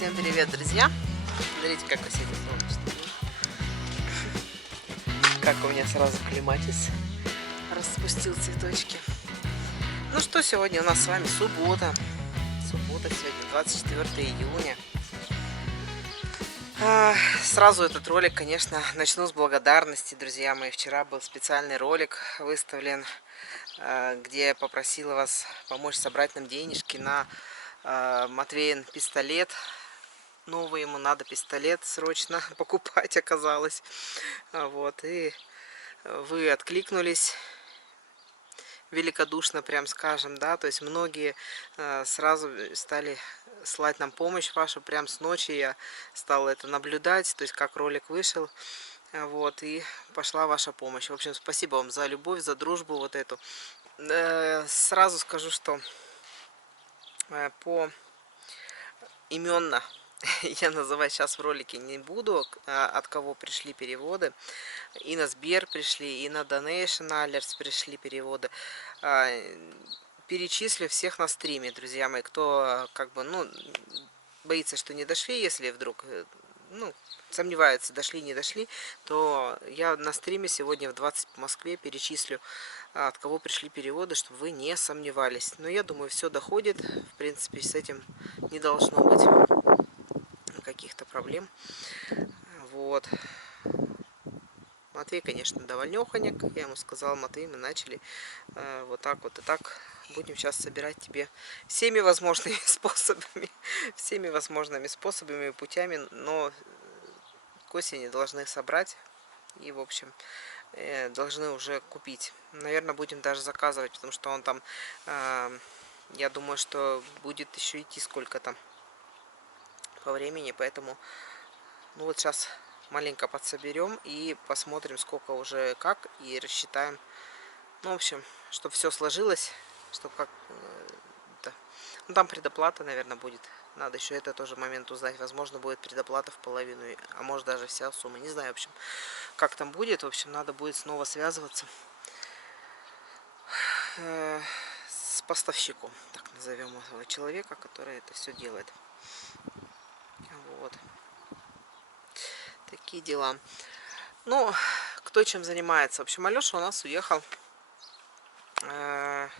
Всем привет, друзья! Смотрите, как сегодня солнечно. Как у меня сразу клематис распустил цветочки. Ну что, сегодня у нас с вами суббота. Суббота сегодня, 24 июня. Сразу этот ролик, конечно, начну с благодарности, друзья мои. Вчера был специальный ролик выставлен, где я попросила вас помочь собрать нам денежки на Матвеин пистолет. Новый, ему надо пистолет срочно покупать, оказалось. Вот, и вы откликнулись великодушно, прям скажем, да, то есть многие сразу стали слать нам помощь вашу, прям с ночи я стала это наблюдать, то есть как ролик вышел, вот, и пошла ваша помощь. В общем, спасибо вам за любовь, за дружбу вот эту. Сразу скажу, что поименно я называть сейчас в ролике не буду, от кого пришли переводы. И на Сбер пришли, и на Donation Alerts пришли переводы. Перечислю всех на стриме, друзья мои, кто как бы, ну, боится, что не дошли, если вдруг, ну, сомневаются, дошли, не дошли, то я на стриме сегодня в 20 по Москве перечислю, от кого пришли переводы, чтобы вы не сомневались. Но я думаю, все доходит, в принципе, с этим не должно быть каких-то проблем. Вот. Матвей, конечно, довольнёхонек. Я ему сказала: Матвей, мы начали вот так вот и так. Будем сейчас собирать тебе всеми возможными способами и путями, но к осени должны собрать и, в общем, должны уже купить. Наверное, будем даже заказывать, потому что он там, я думаю, что будет еще идти сколько-то по времени, поэтому, ну вот сейчас маленько подсоберем и посмотрим, сколько уже как, и рассчитаем. Ну, в общем, чтобы все сложилось, чтобы как да. Ну, там предоплата, наверное, будет. Надо еще это тоже момент узнать. Возможно, будет предоплата в половину, а может даже вся сумма. Не знаю, в общем, как там будет. В общем, надо будет снова связываться с поставщиком, так назовем этого человека, который это все делает. Вот. Такие дела. Ну, кто чем занимается. В общем, Алеша у нас уехал на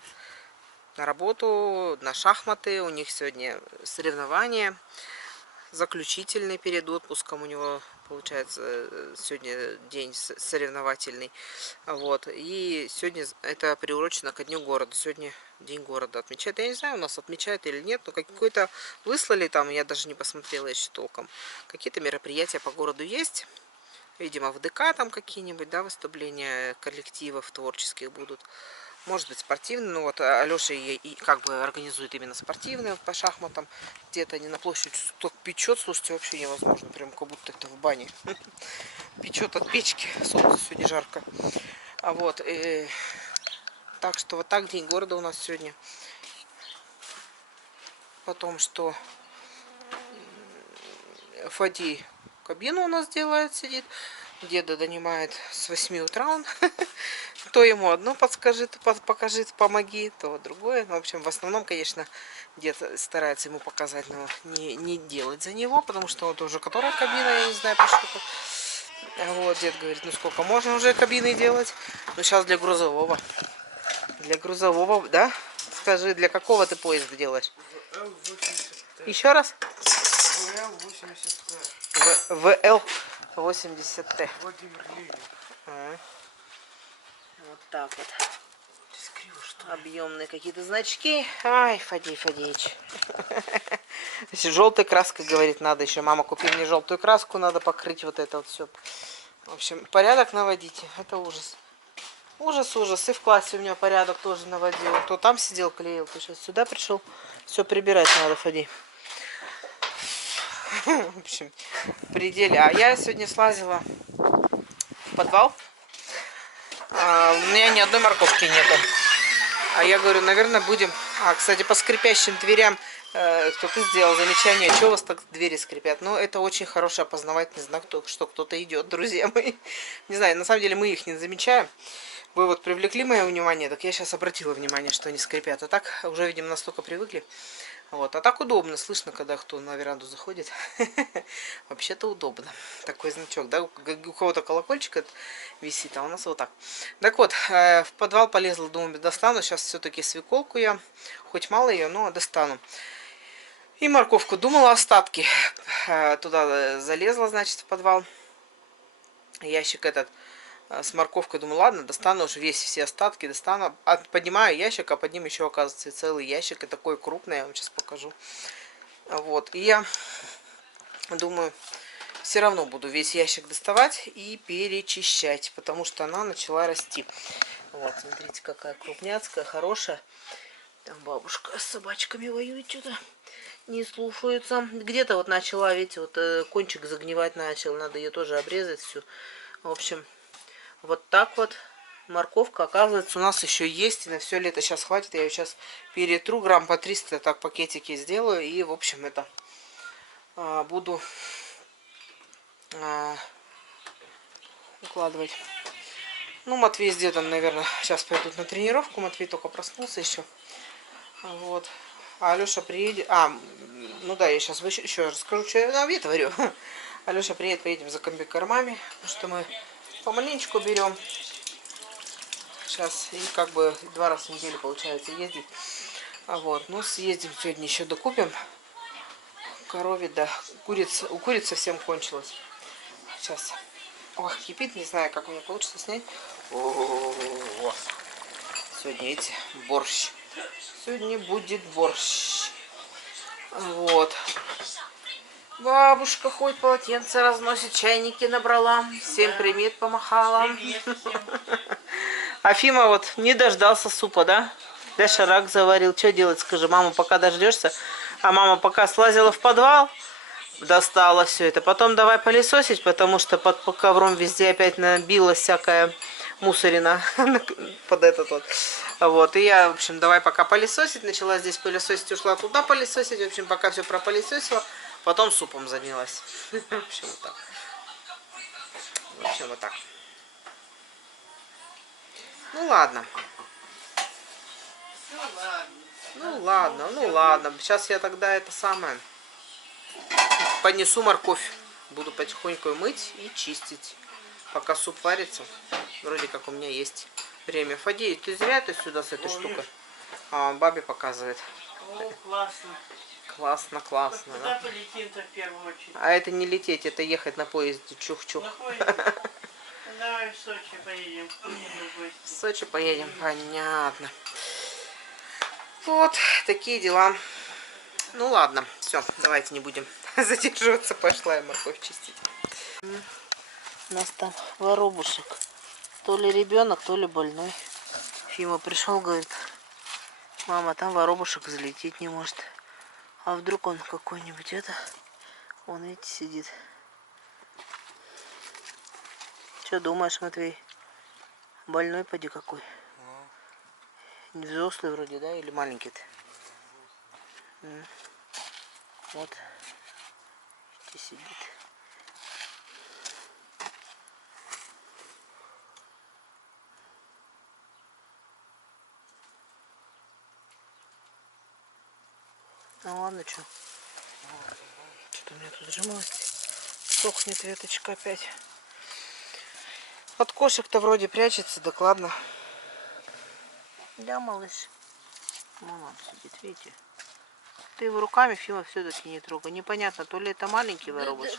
работу, на шахматы. У них сегодня соревнования. Заключительный перед отпуском у него, получается, сегодня день соревновательный. Вот. И сегодня это приурочено ко Дню города. Сегодня День города отмечают. Я не знаю, у нас отмечают или нет, но какой-то выслали там, я даже не посмотрела еще толком. Какие-то мероприятия по городу есть. Видимо, в ДК там какие-нибудь, да, выступления коллективов творческих будут. Может быть, спортивные. Ну вот Алеша и как бы организует именно спортивные по шахматам. Где-то они на площади столько печет, слушайте, вообще невозможно. Прям как будто это в бане. Печет от печки. Солнце сегодня жарко. Вот. Так что вот так День города у нас сегодня. Потом, что Фадей кабину у нас делает, сидит. Деда донимает с 8 утра он. То ему одно подскажет, покажет, помоги, то другое. Ну, в общем, в основном, конечно, дед старается ему показать, но не делать за него, потому что вот уже которая кабина, я не знаю, по сколько. Вот, дед говорит, ну сколько можно уже кабины делать? Ну, сейчас для грузового. Для грузового, да? Скажи, для какого ты поезда делаешь? Еще раз? ВЛ-80Т. Владимир Ленин. Вот так вот. Объемные какие-то значки. Ай, Фадей Фадеевич. Желтой краской, говорит, надо еще. Мама, купи мне желтую краску, надо покрыть вот это вот все. В общем, порядок наводите. Это ужас. Ужас, ужас. И в классе у меня порядок тоже наводил. То там сидел, клеил, то сейчас сюда пришел. Все прибирать надо, Фадей. В общем, в пределе. А я сегодня слазила в подвал. У меня ни одной морковки нету. А я говорю, наверное, будем... кстати, по скрипящим дверям кто-то сделал замечание, что у вас так двери скрипят. Ну, это очень хороший опознавательный знак, что кто-то идет, друзья мои. Не знаю, на самом деле мы их не замечаем. Вы вот привлекли мое внимание, так я сейчас обратила внимание, что они скрипят. А так уже, видимо, настолько привыкли. Вот. А так удобно, слышно, когда кто на веранду заходит. Вообще-то удобно. Такой значок, да? У кого-то колокольчик висит, а у нас вот так. Так вот, в подвал полезла, думаю, достану. Сейчас все-таки свеколку я, хоть мало ее, но достану. И морковку. Думала остатки. Туда залезла, значит, в подвал. Ящик этот с морковкой. Думаю, ладно, достану уже весь, все остатки достану. Поднимаю ящик, а под ним еще, оказывается, целый ящик. И такой крупный, я вам сейчас покажу. Вот. И я думаю, все равно буду весь ящик доставать и перечищать, потому что она начала расти. Вот, смотрите, какая крупняцкая, хорошая. Там бабушка с собачками воюет что-то. Не слушаются. Где-то вот начала, видите, вот кончик загнивать начал. Надо ее тоже обрезать всю. В общем, вот так вот морковка, оказывается, у нас еще есть. И на все лето сейчас хватит. Я ее сейчас перетру, грамм по 300, так пакетики сделаю. И, в общем, это буду укладывать. Ну, Матвей с дедом, наверное, сейчас пойдут на тренировку. Матвей только проснулся еще. Вот. А Алеша приедет. Ну да, я сейчас еще расскажу, что я на обед варю. Алеша приедет, поедем за комбикормами, потому что мы помаленечку берем. Сейчас и как бы 2 раза в неделю получается ездить. Вот. Ну, съездим сегодня еще докупим. Корове, да. Курица, у курицы совсем кончилась. Сейчас. Ох, кипит, не знаю, как у меня получится снять. О-о-о-о. Сегодня, видите, борщ. Сегодня будет борщ. Вот. Бабушка ходит, полотенце разносит, чайники набрала. Всем привет, помахала. Афима вот не дождался супа, да? Доширак заварил. Что делать, скажи, мама, пока дождешься? А мама пока слазила в подвал, достала все это. Потом давай пылесосить, потому что под ковром везде опять набилась всякая мусорина под этот вот. Вот. И я, в общем, давай пока пылесосить. Начала здесь пылесосить, ушла туда пылесосить. В общем, пока все пропылесосила. Потом супом занялась. В общем, вот так. В общем, вот так. Ну ладно. Ну ладно. Сейчас я тогда это самое. Поднесу морковь. Буду потихоньку мыть и чистить. Пока суп варится. Вроде как у меня есть время. Фадей, ты зря ты сюда с этой штукой. А он бабе показывает. О, классно. Классно, Куда да? полетим-то в первую очередь? А это не лететь, это ехать на поезде. Чух-чух. Давай в Сочи поедем. В Сочи поедем, понятно. Вот, такие дела. Ну ладно, все, давайте не будем задерживаться. Пошла я морковь чистить. У нас там воробушек. То ли ребенок, то ли больной. Фима пришел, говорит, мама, там воробушек залететь не может. А вдруг он какой-нибудь это... Он, видите, сидит. Что думаешь, Матвей? Больной поди какой? Взрослый вроде, да? Или маленький-то? Вот. Здесь сидит. Ну ладно, что? Что-то у меня тут жимолость. Сохнет веточка опять. От кошек-то вроде прячется, да ладно. Да, малыш. Вон он сидит, видите? Ты его руками, Фима, все-таки не трогай. Непонятно, то ли это маленький воробушек,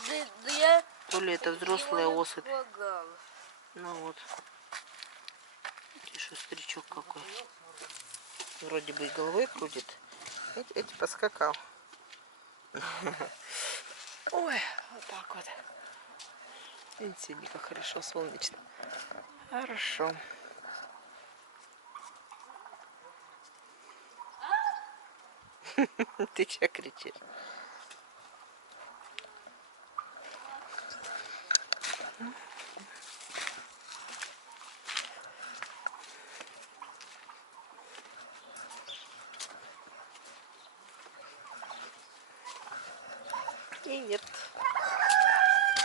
то ли это взрослая особь. Ну вот. Видишь, старичок какой. Вроде бы и головой крутит. Эти поскакал. Ой, вот так вот. Видите, сегодня как хорошо, солнечно. Хорошо. Ты че кричишь? Привет.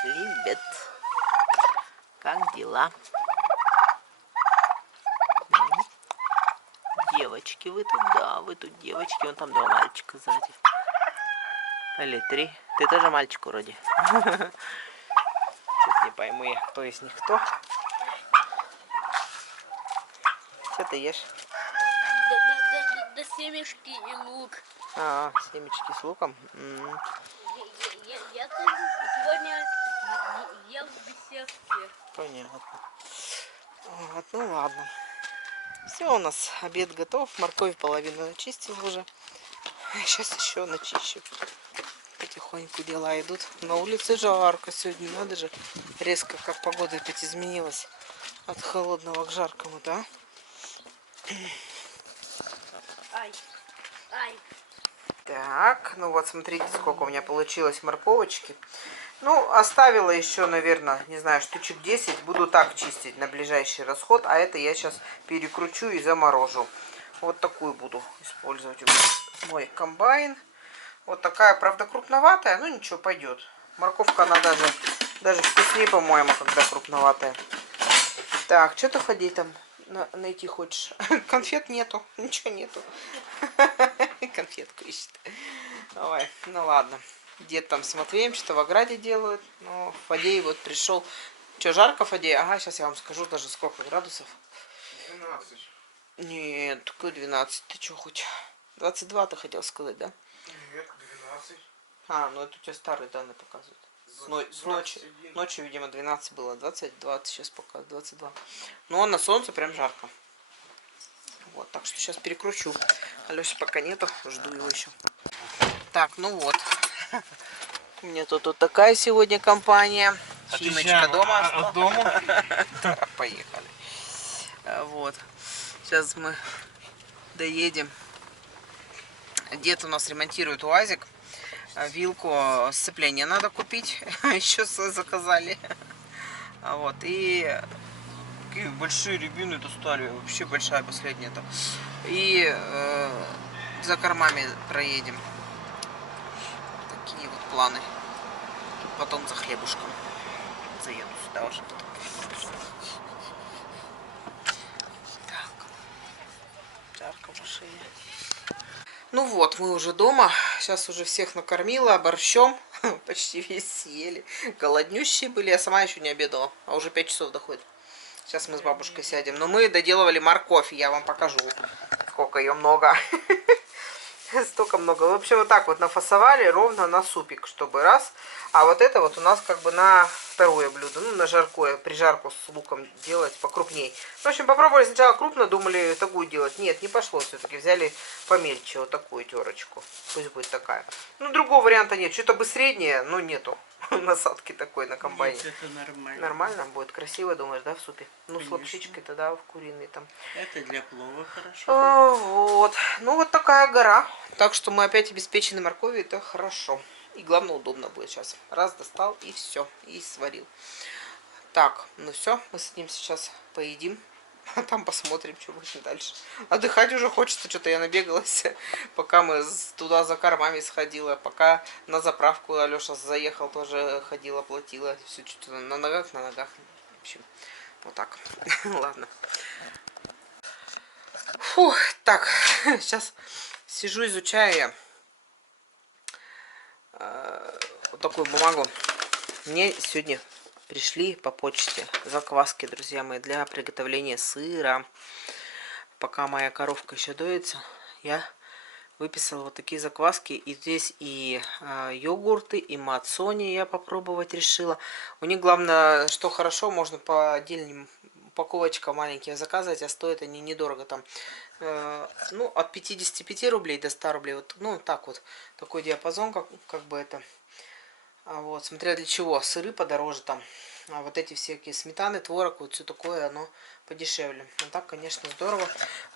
Привет. Как дела? Девочки, вы тут, да, вы тут девочки. Вон там 2 мальчика сзади. Или 3. Ты тоже мальчик вроде. Чё-то не пойму я, кто из них кто. Что ты ешь? Да семечки и лук. А, семечки с луком. Я сегодня ел в беседке. Понятно. Вот, ну ладно. Все, у нас обед готов. Морковь половину начистила уже. Сейчас еще начищу. Потихоньку дела идут. На улице жарко сегодня. Надо же. Резко как погода опять изменилась. От холодного к жаркому, да? Ай, ай. Так, ну вот смотрите, сколько у меня получилось морковочки. Ну, оставила еще, наверное, не знаю, штучек 10. Буду так чистить на ближайший расход. А это я сейчас перекручу и заморожу. Вот такую буду использовать. У меня мой комбайн. Вот такая, правда, крупноватая, но ничего, пойдет. Морковка, она даже вкуснее, по-моему, когда крупноватая. Так, что ты ходи там найти хочешь? Конфет нету, ничего нету. Конфетку ищет. Ой, ну ладно. Дед там с Матвеем что-то в ограде делают. Но Фадей вот пришел. Что, жарко, Фадей? Ага, сейчас я вам скажу даже сколько градусов. 12. Нет, такое 12. Ты что хоть? 22 ты хотел сказать, да? Нет, 12. А, ну это у тебя старые данные показывают. С ночи, ночью, видимо, 12 было. 22, сейчас показывает 22. Но на солнце прям жарко. Вот, так что сейчас перекручу. Алёши пока нету, жду его еще. Так, ну вот. У меня тут вот такая сегодня компания. Фимочка дома осталась. Дома? Поехали. Вот. Сейчас мы доедем. Дед у нас ремонтирует УАЗик. Вилку сцепления надо купить. Еще заказали. Вот. И какие большие рябины-то стали. Вообще большая последняя-то. И за кормами проедем. Такие вот планы. Потом за хлебушком заеду сюда уже. Так. Жарко в машине. Ну вот, мы уже дома. Сейчас уже всех накормила борщом. Почти весь съели. Голоднющие были. Я сама еще не обедала. А уже 5 часов доходит. Сейчас мы с бабушкой сядем. Но мы доделывали морковь. Я вам покажу, сколько ее много. Столько много. В общем, вот так вот нафасовали ровно на супик, чтобы раз. А вот это вот у нас как бы на второе блюдо. Ну, на жаркое, прижарку с луком делать покрупней. В общем, попробовали сначала крупно, думали такую делать. Нет, не пошло все-таки. Взяли помельче вот такую терочку. Пусть будет такая. Ну, другого варианта нет. Что-то бы среднее, но нету насадки такой на комбайне. Нет, это нормально. Нормально будет, красиво, думаешь, да, в супе? Ну, с Конечно. лапшичкой тогда в куриный там. Это для плова хорошо. Вот. Ну, вот такая гора. Так что мы опять обеспечены морковью, это хорошо. И главное, удобно будет сейчас. Раз достал и все, и сварил. Так, ну все, мы с ним сейчас поедим. А там посмотрим, что будет дальше. Отдыхать уже хочется, что-то я набегалась. Пока мы туда за кормами сходила, пока на заправку Алеша заехал, тоже ходила, платила. Все что-то на ногах, на ногах. В общем, вот так. Ладно. Фух, так, сейчас сижу, изучаю я вот такую бумагу. Мне сегодня пришли по почте закваски, друзья мои, для приготовления сыра. Пока моя коровка еще доится, я выписала вот такие закваски. И здесь и йогурты, и мацони я попробовать решила. У них главное, что хорошо, можно по отдельным упаковочкам маленьких заказывать, а стоят они недорого там. Ну, от 55 рублей до 100 рублей. Вот, ну, так вот, такой диапазон, как бы это. Вот, смотря для чего. Сыры подороже там. А вот эти всякие сметаны, творог, вот все такое, оно подешевле. А так, конечно, здорово.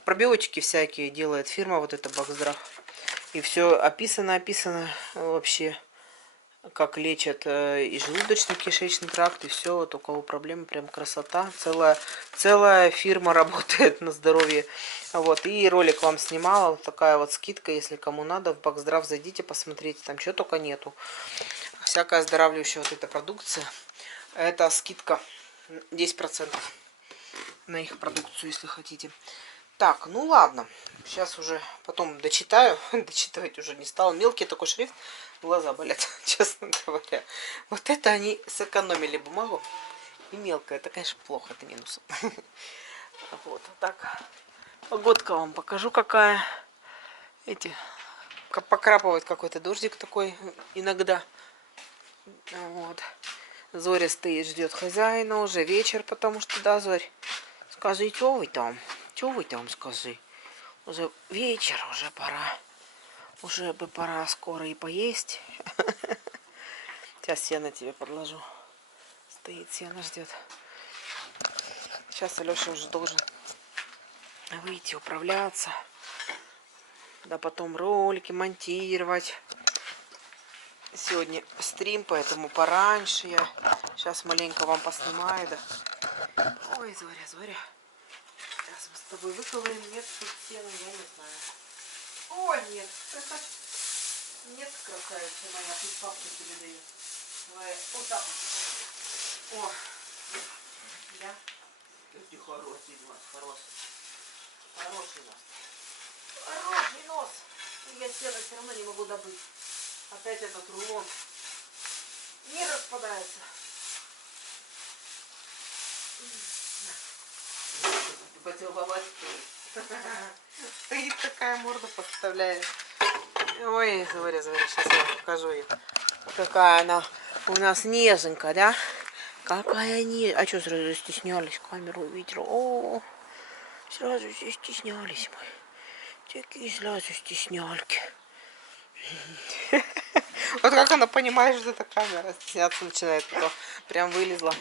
Пробиотики всякие делает фирма, вот эта Бакздрав. И все описано вообще, как лечат и желудочно-кишечный тракт, и все. Вот у кого проблемы, прям красота. Целая фирма работает на здоровье. Вот, и ролик вам снимала. Вот такая вот скидка, если кому надо, в Бакздрав зайдите, посмотрите, там что только нету. Всякая оздоравливающая вот эта продукция. Это скидка 10% на их продукцию, если хотите. Так, ну ладно. Сейчас уже потом дочитаю. Дочитывать уже не стал. Мелкий такой шрифт. Глаза болят, честно говоря. Вот это они сэкономили бумагу. И мелкая. Это, конечно, плохо. Это минус. Вот. А так. Погодка вам покажу, какая. Эти. Покрапывает какой-то дождик такой иногда. Вот. Зоря стоит, ждет хозяина. Уже вечер, потому что, да, Зорь? Скажи, что вы там? Что вы там, скажи? Уже вечер, уже пора. Уже бы пора скоро и поесть. Сейчас сено тебе подложу. Стоит сено, ждет. Сейчас Алеша уже должен выйти, управляться. Да потом ролики монтировать. Сегодня стрим, поэтому пораньше я сейчас маленько вам поснимаю. Да. Ой, Зоря, Зоря. Сейчас мы с тобой выковырим. Нет, тут сена, я не знаю. Ой, нет. Нет, красавица моя. Тут папка тебе дает. Вот так вот. О. Да. Ты хороший нос, хороший. Хороший нос. Хороший нос. Я сено все равно не могу добыть. Опять этот рулон не распадается. Поцеловать стоит. Стоит такая, морда подставляет. Ой, Зоря, сейчас я вам покажу ее. Какая она у нас неженка, да? Какая не... А что сразу застеснялись? Камеру увидела. О, сразу застеснялись мы. Такие сразу стеснялки. Вот как она понимает, что это камера, стесняться начинает, то прям вылезла.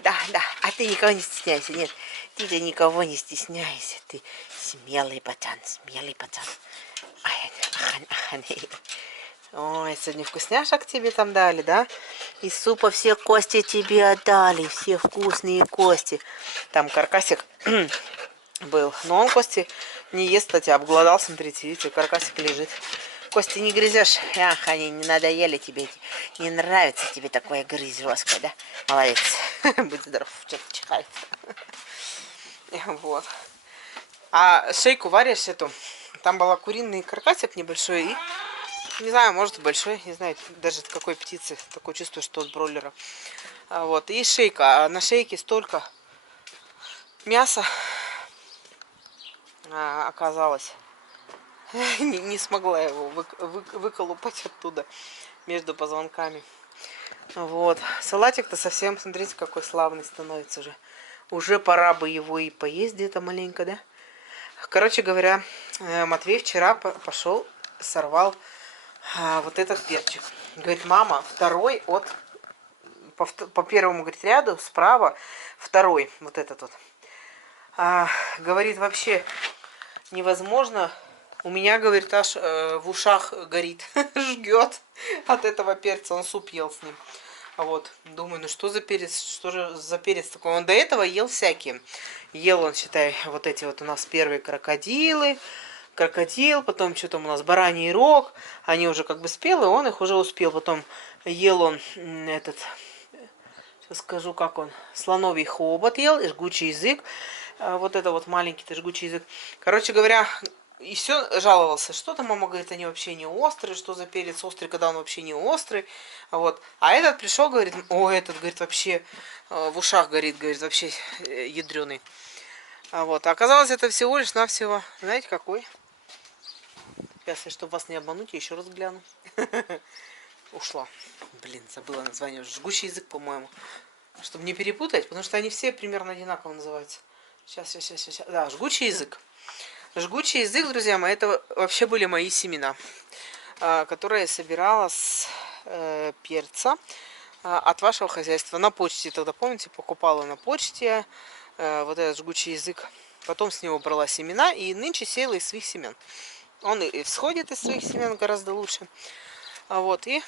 Да, да, а ты никого не стесняйся, нет, ты-то никого не стесняйся, ты смелый пацан, смелый пацан. Ой, сегодня вкусняшек тебе там дали, да? Из супа все кости тебе отдали, все вкусные кости. Там каркасик был, но он кости не ест, кстати, обглодал, смотрите, видите, каркасик лежит. Кости не грызешь? Ах, они не надоели тебе. Не нравится тебе такое грызть жесткое, да? Молодец. Будь здоров, что-то чихает. Вот. А шейку варишь эту. Там была куриный каркасик небольшой и... Не знаю, может большой, не знаю, даже от какой птицы. Такое чувство, что от бройлера. Вот. И шейка. А на шейке столько мяса оказалось. Не смогла его выколупать оттуда между позвонками. Вот. Салатик-то совсем, смотрите, какой славный становится уже. Уже пора бы его и поесть где-то маленько, да? Короче говоря, Матвей вчера пошел, сорвал вот этот перчик. Говорит, мама, второй по первому, говорит, ряду справа, второй, вот этот вот. Говорит, вообще невозможно. У меня, говорит, аж в ушах горит, жгет от этого перца. Он суп ел с ним. Вот, думаю, ну что за перец, что же за перец такой? Он до этого ел всякие. Ел он, считай, вот эти вот у нас первые крокодил, потом что там у нас бараний рог. Они уже как бы спелые, он их уже успел. Потом ел он этот, сейчас скажу, как он, слоновий хобот ел, и жгучий язык. Вот это вот маленький-то жгучий язык. Короче говоря... И все жаловался, что там, мама говорит, они вообще не острые, что за перец острый, когда он вообще не острый. Вот. А этот пришел, говорит, этот, говорит, вообще в ушах горит, говорит, вообще ядреный. Вот. А оказалось, это всего лишь навсего, знаете, какой? Сейчас, чтобы вас не обмануть, я еще раз гляну. Ушла. Блин, забыла название. Жгучий язык, по-моему. Чтобы не перепутать, потому что они все примерно одинаково называются. Сейчас. Да, жгучий язык. Жгучий язык, друзья мои, это вообще были мои семена, которые я собирала с перца от вашего хозяйства. На почте тогда, помните, покупала на почте вот этот жгучий язык. Потом с него брала семена и нынче сеяла из своих семян. Он и всходит из своих семян гораздо лучше. Вот, и,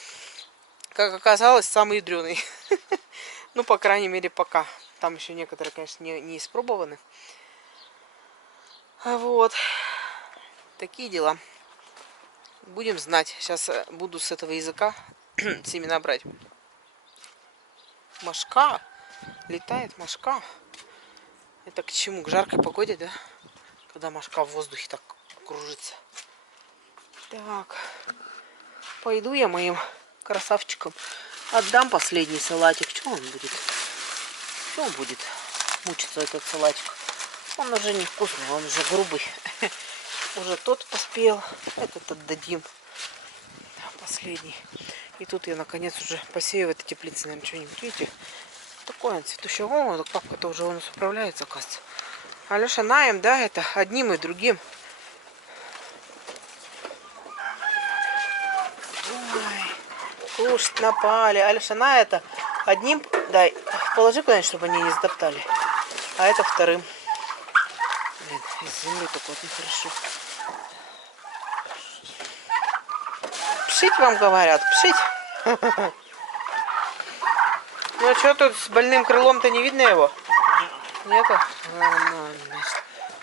как оказалось, самый ядреный. Ну, по крайней мере, пока. Там еще некоторые, конечно, не испробованы. Вот. Такие дела. Будем знать. Сейчас буду с этого языка семена брать. Мошка. Летает мошка. Это к чему? К жаркой погоде, да? когда мошка в воздухе так кружится. Так, пойду я моим красавчикам отдам последний салатик. Что он будет? Что он будет мучиться, этот салатик? Он уже не вкусный, он уже грубый. Уже тот поспел. Этот отдадим. Последний. И тут я наконец уже посею в этой теплице, наверное, что-нибудь. Видите? Такой он цветущий. О, так папка-то уже у нас управляется, оказывается. Алеша, наем, да, это одним и другим. Ой, кушать напали. Алеша, на это одним дай. Положи куда-нибудь, чтобы они не затоптали. А это вторым. Блин, из земли только вот нехорошо. Пшить вам говорят, пшить. Ну а что тут с больным крылом-то не видно его? Нету?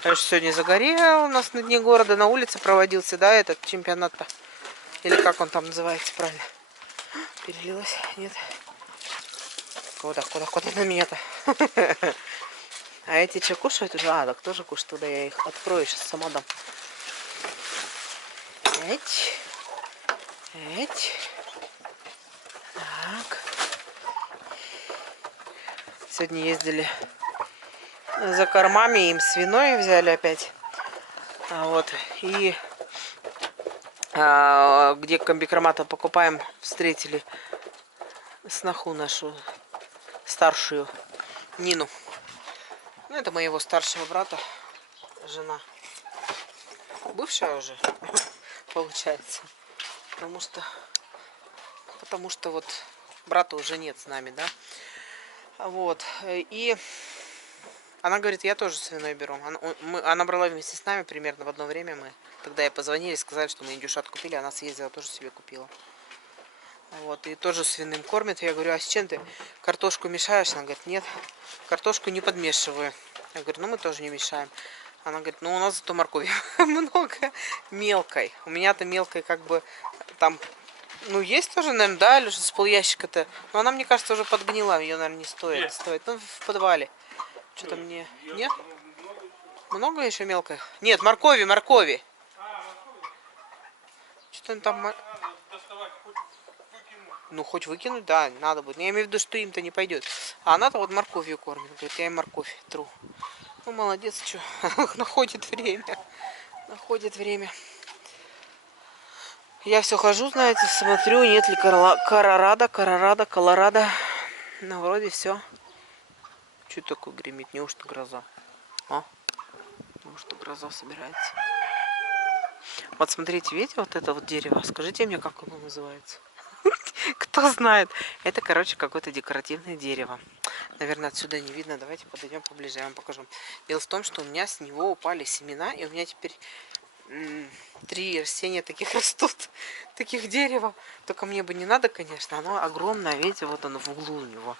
Конечно, сегодня загорел у нас на дне города, на улице проводился, да, этот чемпионат-то? Или как он там называется правильно? Перелилось? Нет? Куда на меня-то? А эти что, кушают уже? А, так тоже кушают, тогда я их открою, сейчас сама дам. Эть. Так. Сегодня ездили за кормами, им свиной взяли опять. Вот. И где комбикормата покупаем, встретили сноху нашу старшую Нину. Ну, это моего старшего брата, жена. Бывшая уже, получается. Потому что вот брата уже нет с нами, да. Вот. И она говорит, я тоже свиной беру. Она брала вместе с нами примерно в одно время. Тогда я позвонили, сказали, что мы индюшат купили. Она съездила, тоже себе купила. Вот. И тоже свиным кормит. Я говорю, а с чем ты картошку мешаешь? Она говорит, нет, картошку не подмешиваю. Я говорю, ну мы тоже не мешаем. Она говорит, ну у нас зато моркови много мелкой. У меня-то мелкой как бы там, ну есть тоже, наверное, да, или с полящика-то. Но она, мне кажется, уже подгнила. Ее, наверное, не стоит. Ну, в подвале. Что-то мне... Нет? Много еще мелкой? Нет, моркови. Что-то там... Ну, хоть выкинуть, да, надо будет. Я имею в виду, что им-то не пойдет. А она-то вот морковью кормит. Говорит, я им морковь тру. Ну, молодец, что. Находит время. Я все хожу, знаете, смотрю, нет ли Колорадо. Ну, вроде все. Что такое гремит? Неужто гроза? А? Неужто гроза собирается? Вот смотрите, видите вот это вот дерево? Скажите мне, как оно называется? Кто знает? Это, короче, какое-то декоративное дерево. Наверное, отсюда не видно. Давайте подойдем поближе, я вам покажу. Дело в том, что у меня с него упали семена, и у меня теперь 3 растения таких растут, таких дерева. Только мне бы не надо, конечно. Оно огромное, видите, вот оно в углу у него,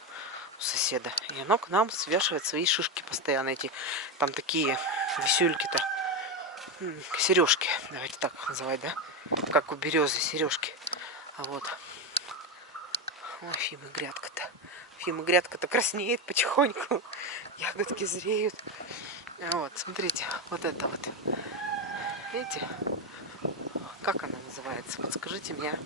у соседа. И оно к нам свешивает свои шишки постоянно. Эти там такие висюльки-то. Сережки, давайте так называть, да? Как у березы, сережки. А вот. Ой, Фима грядка-то краснеет потихоньку. Ягодки зреют. Вот, смотрите, вот это вот. Видите? Как она называется? Подскажите мне.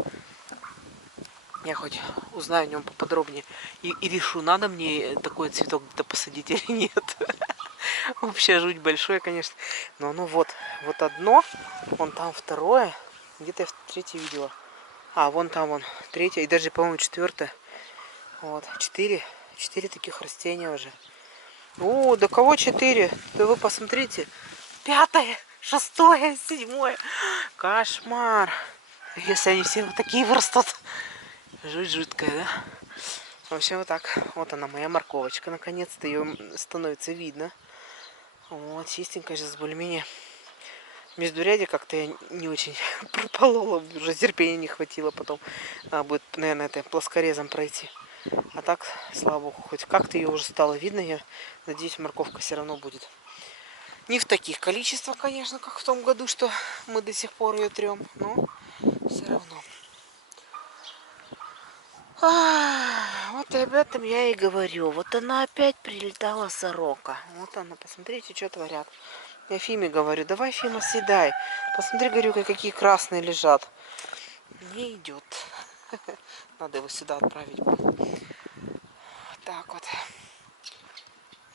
Я хоть узнаю о нем поподробнее. И решу, надо мне такой цветок где-то посадить или нет. Вообще жуть большое, конечно. Но оно вот одно. Вон там второе. Где-то я третье видела. А, вон там вон третье. И даже, по-моему, четвертое. Вот. 4 таких растения уже. О, да кого 4? Да вы посмотрите. 5-е, 6-е, 7-е. Кошмар. Если они все вот такие вырастут. Жуть жуткая, да? В общем, вот так. Вот она, моя морковочка. Наконец-то ее становится видно. Вот, чистенькая сейчас более-менее. Междурядье как-то я не очень прополола. Уже терпения не хватило. Потом надо будет, наверное, это плоскорезом пройти. А так, слава богу, хоть как-то ее уже стало видно. Я надеюсь, морковка все равно будет. Не в таких количествах, конечно, как в том году, что мы до сих пор ее трем. Но все равно. Вот об этом я и говорю. Вот она опять прилетала, сорока. Вот она, посмотрите, что творят. Я Фиме говорю, давай, Фима, съедай. Посмотри, говорю, какие красные лежат. Не идет. Надо его сюда отправить. Так вот.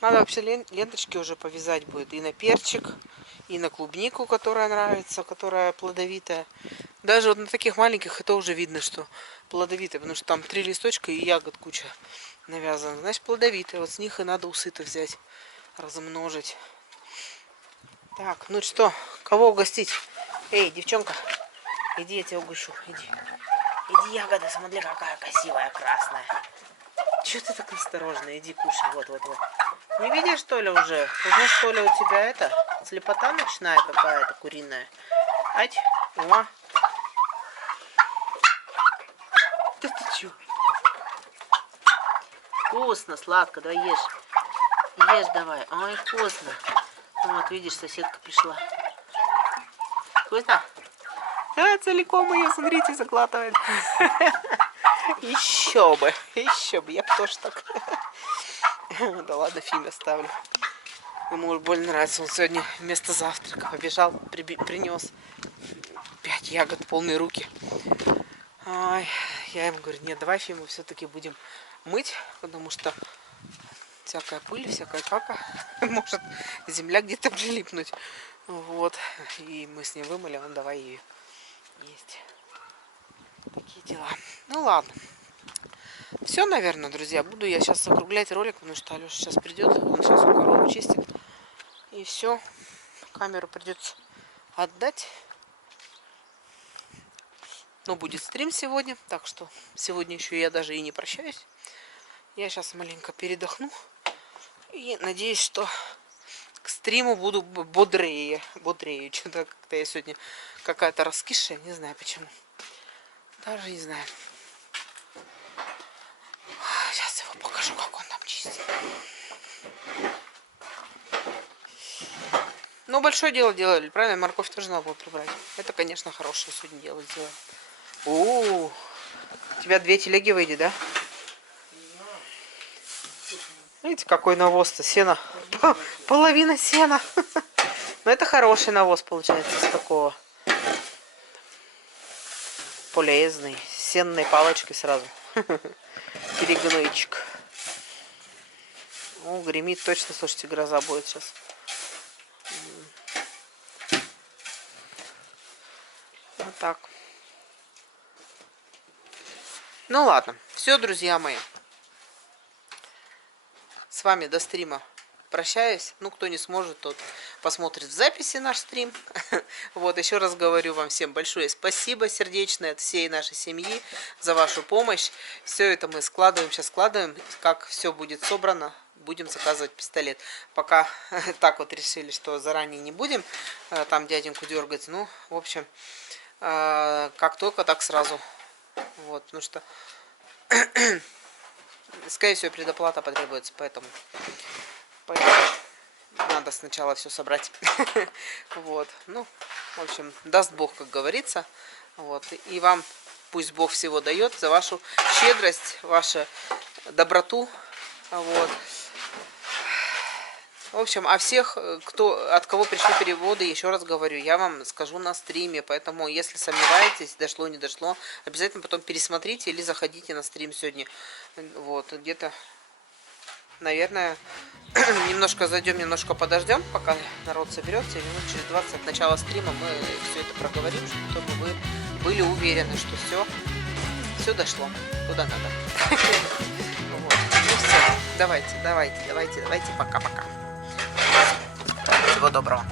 Надо вообще ленточки уже повязать будет и на перчик, и на клубнику, которая нравится, которая плодовитая. Даже вот на таких маленьких это уже видно, что плодовитая, потому что там 3 листочка и ягод куча навязана. Значит, плодовитая. Вот с них и надо усы-то взять, размножить. Так, ну что, кого угостить? Эй, девчонка, иди, я тебя угощу. Иди. Иди, ягода, смотри, какая красивая, красная. Чего ты так осторожно? Иди, кушай. Вот. Не видишь, что ли, уже? Уже, что ли, у тебя это? Слепота ночная какая-то, куриная. Ать, ума. Да ты чё? Вкусно, сладко, давай ешь. Ешь давай. Ой, вкусно. Вот, видишь, соседка пришла. Вкусно? А, целиком ее, смотрите, заглатывает. Еще бы, я бы тоже так. Да ладно, Фиме оставлю. Ему больно нравится. Он сегодня вместо завтрака побежал, принес 5 ягод, полные руки. Ай, я ему говорю, нет, давай, Фиму, все-таки будем мыть, потому что всякая пыль, всякая кака, может земля где-то прилипнуть. Вот, и мы с ним вымыли, он давай ее есть. Такие дела. Ну ладно. Все, наверное, друзья. Буду я сейчас закруглять ролик, потому что Алеша сейчас придет. Он сейчас у корову чистит. И все. Камеру придется отдать. Но будет стрим сегодня. Так что сегодня еще я даже и не прощаюсь. Я сейчас маленько передохну. И надеюсь, что к стриму буду бодрее. Что-то как-то я сегодня какая-то раскисшая. Не знаю почему. Даже не знаю. Сейчас его покажу, как он там чистит. Ну, большое дело делали, правильно? Морковь тоже надо было прибрать. Это, конечно, хорошее сегодня дело сделали. У тебя 2 телеги выйдет, да? Видите, какой навоз-то? Сено. Половина сена. Но это хороший навоз получается с такого. Полезный. С сенной палочкой сразу. Перегнойчик. О, гремит точно, слушайте, гроза будет сейчас. Вот так. Ну ладно. Все, друзья мои. С вами до стрима прощаюсь. Ну, кто не сможет, тот посмотрит в записи наш стрим. Вот, еще раз говорю вам всем большое спасибо сердечное от всей нашей семьи за вашу помощь. Все это мы складываем, сейчас складываем. Как все будет собрано, будем заказывать пистолет. Пока так вот решили, что заранее не будем там дяденьку дергать. Ну, в общем, как только, так сразу. Вот, потому что, скорее всего, предоплата потребуется, поэтому надо сначала все собрать. Вот. Ну, в общем, даст Бог, как говорится. Вот. И вам пусть Бог всего дает за вашу щедрость, вашу доброту. Вот. В общем, а всех, от кого пришли переводы, еще раз говорю, я вам скажу на стриме. Поэтому, если сомневаетесь, дошло, не дошло, обязательно потом пересмотрите или заходите на стрим сегодня. Вот, где-то, наверное, немножко зайдем, немножко подождем, пока народ соберется. И минут через 20 от начала стрима мы все это проговорим, чтобы вы были уверены, что все дошло куда надо. Ну все, давайте, пока-пока. Всего доброго.